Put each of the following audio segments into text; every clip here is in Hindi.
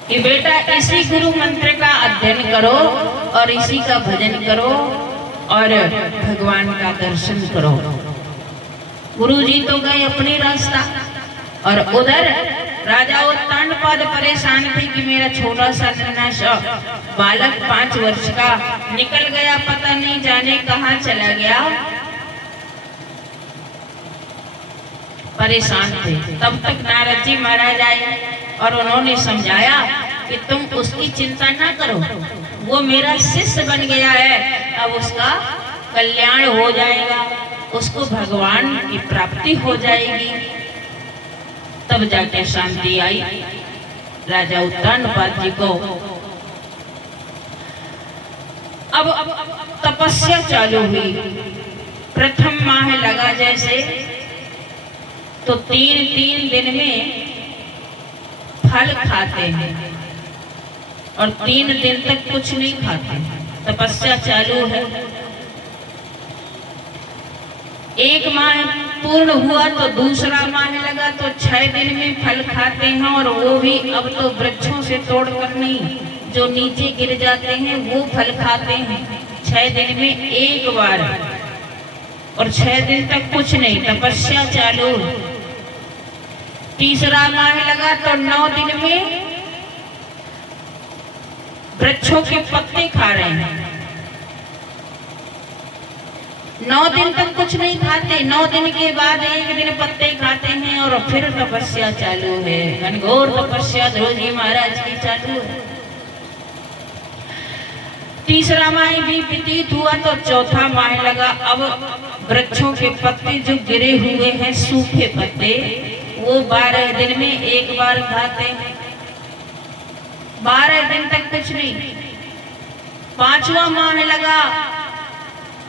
कि बेटा इसी गुरु मंत्र का अध्ययन करो और इसी का भजन करो और भगवान का दर्शन करो। गुरु जी तो गए अपने रास्ता और उधर राजा उत्तानपाद परेशान थे कि मेरा छोटा सा नन्हा सा बालक 5 वर्ष का निकल गया, पता नहीं जाने कहाँ चला गया। परेशान थे। तब तक नारद जी महाराज आए और उन्होंने समझाया कि तुम उसकी चिंता ना करो, वो मेरा शिष्य बन गया है, अब उसका कल्याण हो जाएगा, उसको भगवान की प्राप्ति हो जाएगी। तब जाके शांति आई राजा उत्तानपाद जी को। अब तपस्या चालू हुई। प्रथम माह लगा जैसे तो 3 दिन में फल खाते हैं और 3 दिन तक कुछ नहीं खाते। तपस्या चालू है। 1 माह पूर्ण हुआ तो दूसरा माह लगा तो 6 दिन में फल खाते हैं और वो भी अब तो वृक्षों से तोड़कर नहीं, जो नीचे गिर जाते हैं वो फल खाते हैं 6 दिन में 1 बार। और 6 दिन तक कुछ नहीं, तपस्या चालू। तीसरा माह लगा तो 9 दिन में वृक्षों के पत्ते खा रहे हैं। 9 दिन तक कुछ नहीं खाते, 9 दिन के बाद 1 दिन पत्ते खाते हैं और फिर तपस्या चालू है। घनघोर तपस्या ध्रुव जी महाराज की चालू है। तीसरा माह भी व्यतीत हुआ तो चौथा माह लगा। अब वृक्षों के पत्ते जो गिरे हुए हैं, सूखे पत्ते, वो 12 दिन में 1 बार खाते हैं। 12 दिन तक कुछ नहीं। 5वां माह लगा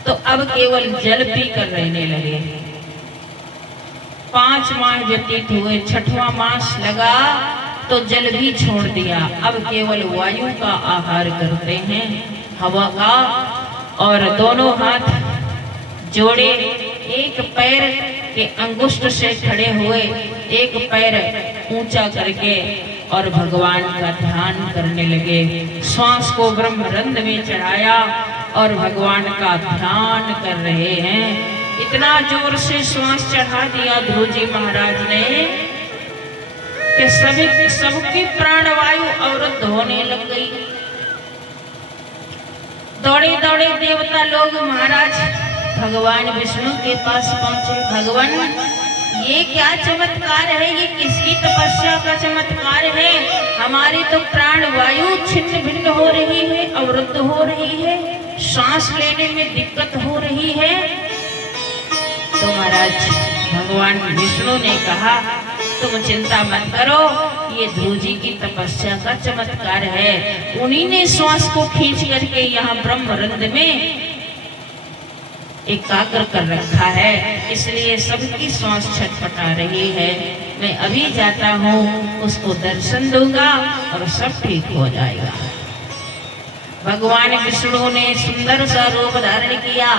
तो अब केवल जल पी कर रहने लगे। 5 माह व्यतीत हुए। 6वां मास लगा तो जल भी छोड़ दिया, अब केवल वायु का आहार करते हैं, हवा का। और दोनों हाथ जोड़े, एक पैर के अंगुष्ठ से खड़े हुए, एक पैर ऊंचा करके और भगवान का ध्यान करने लगे। श्वास को ब्रह्मरंध्र में चढ़ाया और भगवान का ध्यान कर रहे हैं। इतना जोर से श्वास चढ़ा दिया ध्रुव जी महाराज ने कि सबकी प्राणवायु अवरुद्ध होने लग गई। दौड़े दौड़े देवता लोग महाराज भगवान विष्णु के पास पहुंचे। भगवान, ये क्या चमत्कार है, ये किसकी तपस्या का चमत्कार है? हमारी तो प्राण वायु छिन्न भिन्न हो रही है, अवरुद्ध हो रही है, सांस लेने में दिक्कत हो रही है। तो महाराज भगवान विष्णु ने कहा, तुम चिंता मत करो, ये ध्रुव जी की तपस्या का चमत्कार है। उन्हीं ने श्वास को खींच करके यहाँ ब्रह्मरंध्र में एकाग्र कर रखा है, इसलिए सबकी श्वास छटपटा रही है। मैं अभी जाता हूँ, उसको दर्शन दूंगा और सब ठीक हो जाएगा। भगवान विष्णु ने सुंदर सा रूप धारण किया,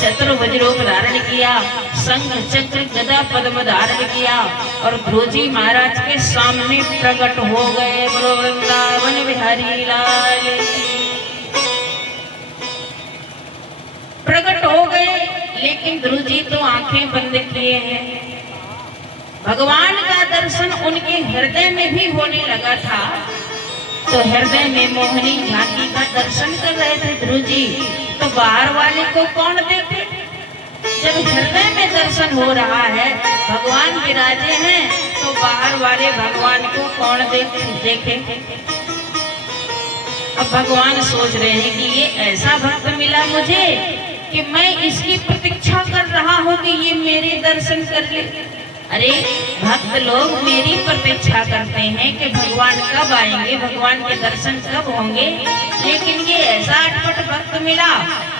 चतुर्भुज रूप धारण किया, शंख चक्र गदा पद्म धारण किया और ध्रुव जी महाराज के सामने प्रकट हो गए। बोलो वृंदावन बिहारी लाल। प्रकट हो गए, लेकिन ध्रुव जी तो आंखें बंद किए हैं। भगवान का दर्शन उनके हृदय में भी होने लगा था, तो हृदय में मोहनी झांकी का दर्शन कर रहे थे ध्रुव जी। तो बाहर वाले को कौन देखे? जब हृदय में दर्शन हो रहा है, भगवान विराजे हैं, तो बाहर वाले भगवान को कौन देखे? अब भगवान सोच रहे हैं कि ये ऐसा भक्त मिला मुझे कि मैं इसकी प्रतीक्षा कर रहा हूँ कि ये मेरे दर्शन कर ले। अरे भक्त लोग मेरी प्रतीक्षा करते हैं कि भगवान कब आएंगे, भगवान के दर्शन कब होंगे, लेकिन ये ऐसा अटपट भक्त मिला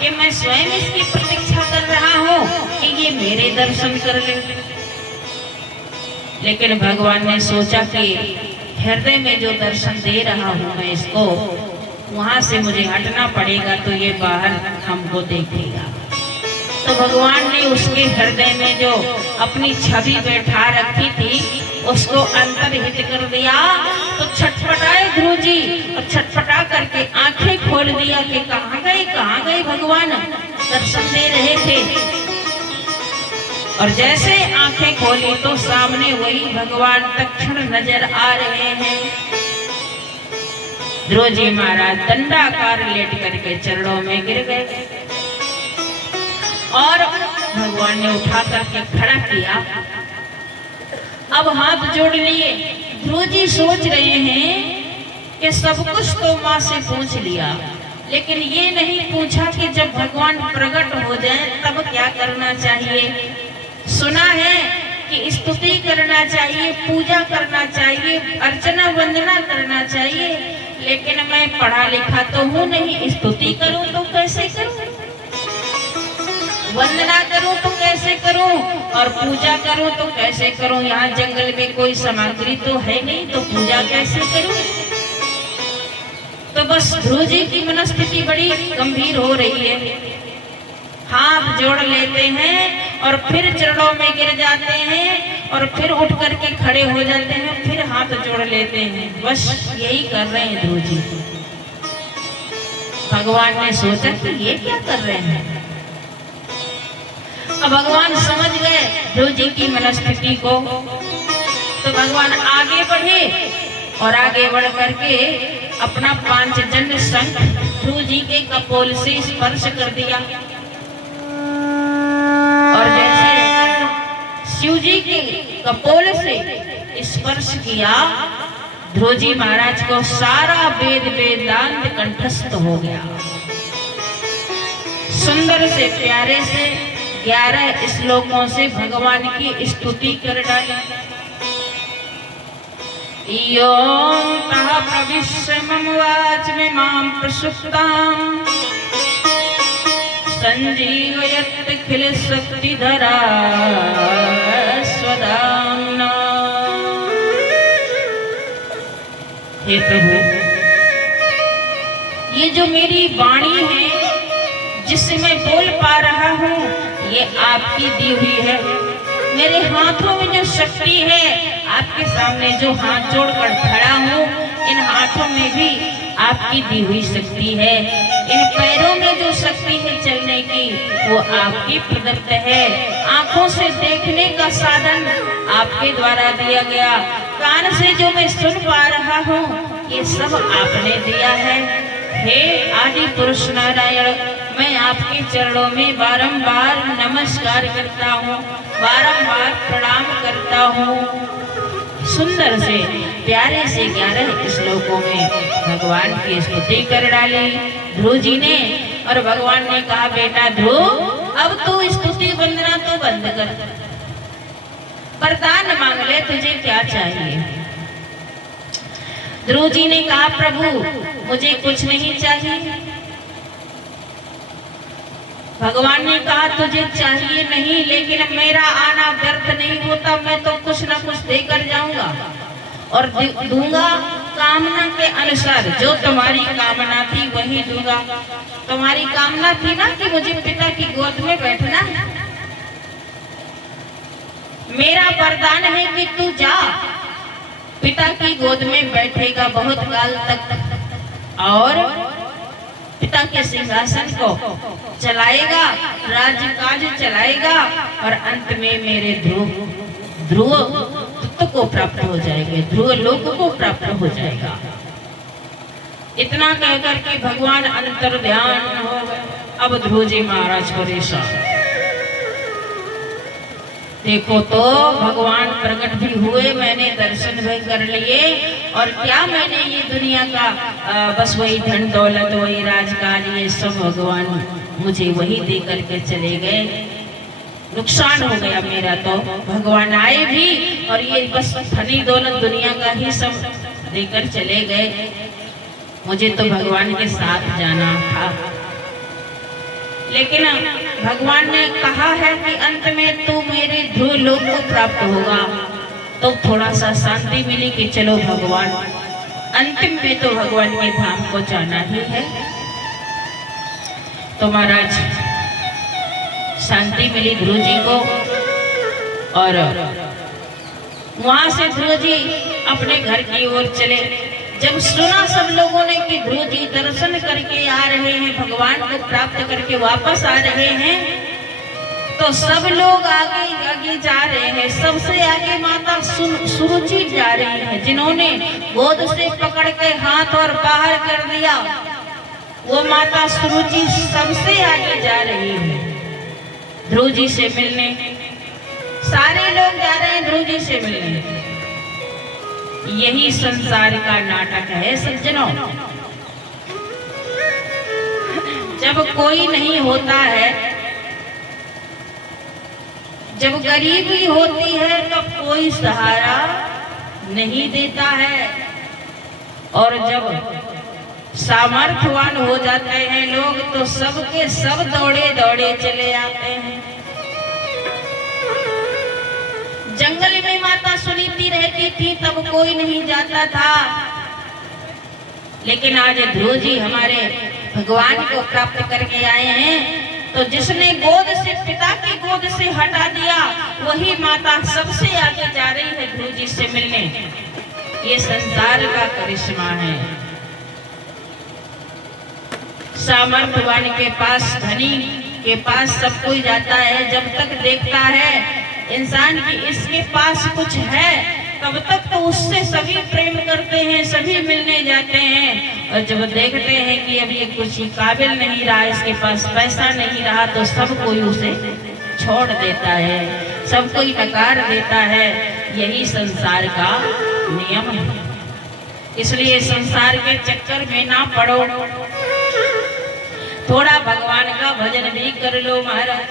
कि मैं स्वयं इसकी प्रतीक्षा कर रहा हूँ कि ये मेरे दर्शन कर ले। लेकिन भगवान ने सोचा कि हृदय में जो दर्शन दे रहा हूँ मैं इसको, वहां से मुझे हटना पड़ेगा तो ये बाहर हमको देखेगा। तो भगवान ने उसके हृदय में जो अपनी छवि बैठा रखी थी उसको अंतर्हित कर दिया। तो छटपटाए ध्रुव जी और छटपटा करके आंखें खोल दिया कि कहाँ गए भगवान, दर्शन दे रहे थे। और जैसे आंखें खोली तो सामने वही भगवान तक्षण नजर आ रहे हैं। ध्रुव जी महाराज दंडाकार लेट करके चरणों में गिर गए और भगवान ने उठा करके खड़ा किया। अब हाथ जोड़ लिए। ध्रुव जी सोच रहे हैं कि सब कुछ तो माँ से पूछ लिया, लेकिन ये नहीं पूछा कि जब भगवान प्रकट हो जाए तब क्या करना चाहिए। सुना है कि स्तुति करना चाहिए, पूजा करना चाहिए, अर्चना वंदना करना चाहिए, लेकिन मैं पढ़ा लिखा तो हूँ नहीं, स्तुति करूँ तो कैसे करूँ, वंदना करूं तो कैसे करूं, और पूजा करूं तो कैसे करूं। यहाँ जंगल में कोई सामग्री तो है नहीं, तो पूजा कैसे करूं। तो बस ध्रुव जी की मनस्थिति बड़ी गंभीर हो रही है। हाथ जोड़ लेते हैं और फिर चरणों में गिर जाते हैं और फिर उठ करके खड़े हो जाते हैं, फिर हाथ जोड़ लेते हैं। बस यही कर रहे हैं ध्रुव जी। भगवान ने सोचा कि ये क्या कर रहे हैं। अब भगवान समझ गए ध्रुव जी की मनस्थिति को, तो भगवान आगे बढ़े और आगे बढ़ करके अपना पांचजन्य शंख ध्रुव जी के कपोल से स्पर्श कर दिया। और जैसे शिव जी के कपोल से स्पर्श किया, ध्रुव जी महाराज को सारा वेद वेदांत कंठस्थ हो गया। सुंदर से प्यारे से 11 श्लोकों से भगवान की स्तुति कर डाली। योऽन्तः प्रविश्य मम वाचमिमां प्रसुप्तां संजीवयत्यखिल शक्तिधरा स्वधाम्ना। हे प्रभु, ये जो मेरी वाणी है जिससे मैं बोल पा रहा हूँ, ये आपकी दी हुई है। मेरे हाथों में जो शक्ति है, आपके सामने जो हाथ जोड़कर खड़ा हूँ, इन हाथों में भी आपकी दी हुई शक्ति है। इन पैरों में जो शक्ति है चलने की, वो आपकी प्रदत्त है। आंखों से देखने का साधन आपके द्वारा दिया गया। कान से जो मैं सुन पा रहा हूँ, ये सब आपने दिया है। हे आदि पुरुष नारायण, मैं आपके चरणों में बारंबार नमस्कार करता हूँ, बारंबार प्रणाम करता हूँ। सुंदर से प्यारे से 11 श्लोकों में भगवान की स्तुति कर डाली ध्रुव जी ने। और भगवान ने कहा, बेटा ध्रुव, अब तू स्तुति वंदना तो बंद कर, वरदान मांग ले, तुझे क्या चाहिए। ध्रुव जी ने कहा, प्रभु मुझे कुछ नहीं चाहिए। भगवान ने कहा, तुझे चाहिए नहीं, लेकिन मेरा आना व्यर्थ नहीं होता, मैं तो कुछ न कुछ देकर जाऊंगा और दूंगा कामना के अनुसार। जो तुम्हारी कामना थी वही दूंगा। तुम्हारी कामना थी ना कि मुझे पिता की गोद में बैठना। मेरा वरदान है कि तू जा, पिता की गोद में बैठेगा बहुत काल तक और पिता के सिंहासन को चलाएगा, राजकाज चलाएगा और अंत में मेरे ध्रुव तत्व को प्राप्त हो जाएंगे, ध्रुव लोक को प्राप्त हो जाएगा। इतना कहकर के भगवान अंतर ध्यान हो गए। अब ध्रुव जी महाराज परेशान। देखो तो भगवान प्रकट भी हुए, मैंने दर्शन भी कर लिए, और क्या मैंने ये दुनिया का बस वही धन दौलत, वही राजकाज, ये सब भगवान मुझे वही दे करके चले गए। नुकसान हो गया मेरा। तो भगवान आए भी और ये बस धनी दौलत दुनिया का ही सब देकर चले गए। मुझे तो भगवान के साथ जाना था, लेकिन भगवान ने कहा है कि अंत में तू मेरे ध्रुव लोक को प्राप्त होगा। तो थोड़ा सा शांति मिली कि चलो भगवान, अंतिम में तो भगवान के धाम को जाना ही है। तो महाराज शांति मिली ध्रुव जी को। और वहां से ध्रुव जी अपने घर की ओर चले। जब सुना सब लोगों ने कि ध्रुव जी दर्शन करके आ रहे हैं, भगवान को प्राप्त करके वापस आ रहे हैं, तो सब लोग आगे आगे जा रहे हैं। सबसे आगे माता सुरुचि जा रही है, जिन्होंने गोद से पकड़ के हाथ और बाहर कर दिया, वो माता सुरुचि सबसे आगे जा रही है ध्रुव जी से मिलने। सारे लोग जा रहे हैं ध्रुव जी से मिलने। यही संसार का नाटक है सज्जनों। जब कोई नहीं होता है, जब गरीबी होती है, तब कोई सहारा नहीं देता है, और जब सामर्थ्यवान हो जाते हैं लोग, तो सबके सब दौड़े दौड़े चले आते हैं। जंगल में माता सुनीति रहती थी, तब कोई नहीं जाता था, लेकिन आज ध्रुव जी हमारे भगवान को प्राप्त करके आए हैं, तो जिसने गोद से, पिता की गोद से हटा दिया, वही माता सबसे आगे जा रही है ध्रुव जी से मिलने। ये संसार का करिश्मा है। सामर्थ्यवान के पास, धनी के पास सब कोई जाता है। जब तक देखता है इंसान की इसके पास कुछ है, तब तक तो उससे सभी प्रेम करते हैं, सभी मिलने जाते हैं। और जब देखते हैं कि अब ये कुछ काबिल नहीं रहा, इसके पास पैसा नहीं रहा, तो सब कोई उसे छोड़ देता है, सब कोई नकार देता है। यही संसार का नियम है। इसलिए संसार के चक्कर में ना पड़ो, थोड़ा भगवान का भजन भी कर लो महाराज,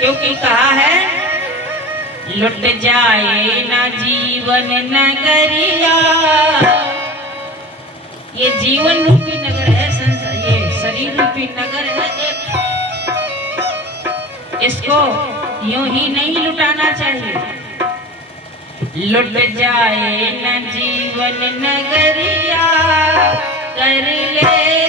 क्योंकि कहा है लुट जाए ना जीवन नगरिया। ये जीवन रूपी नगर है, ये शरीर रूपी नगर है, इसको यूं ही नहीं लुटाना चाहिए। लुट जाए ना जीवन नगरिया, कर ले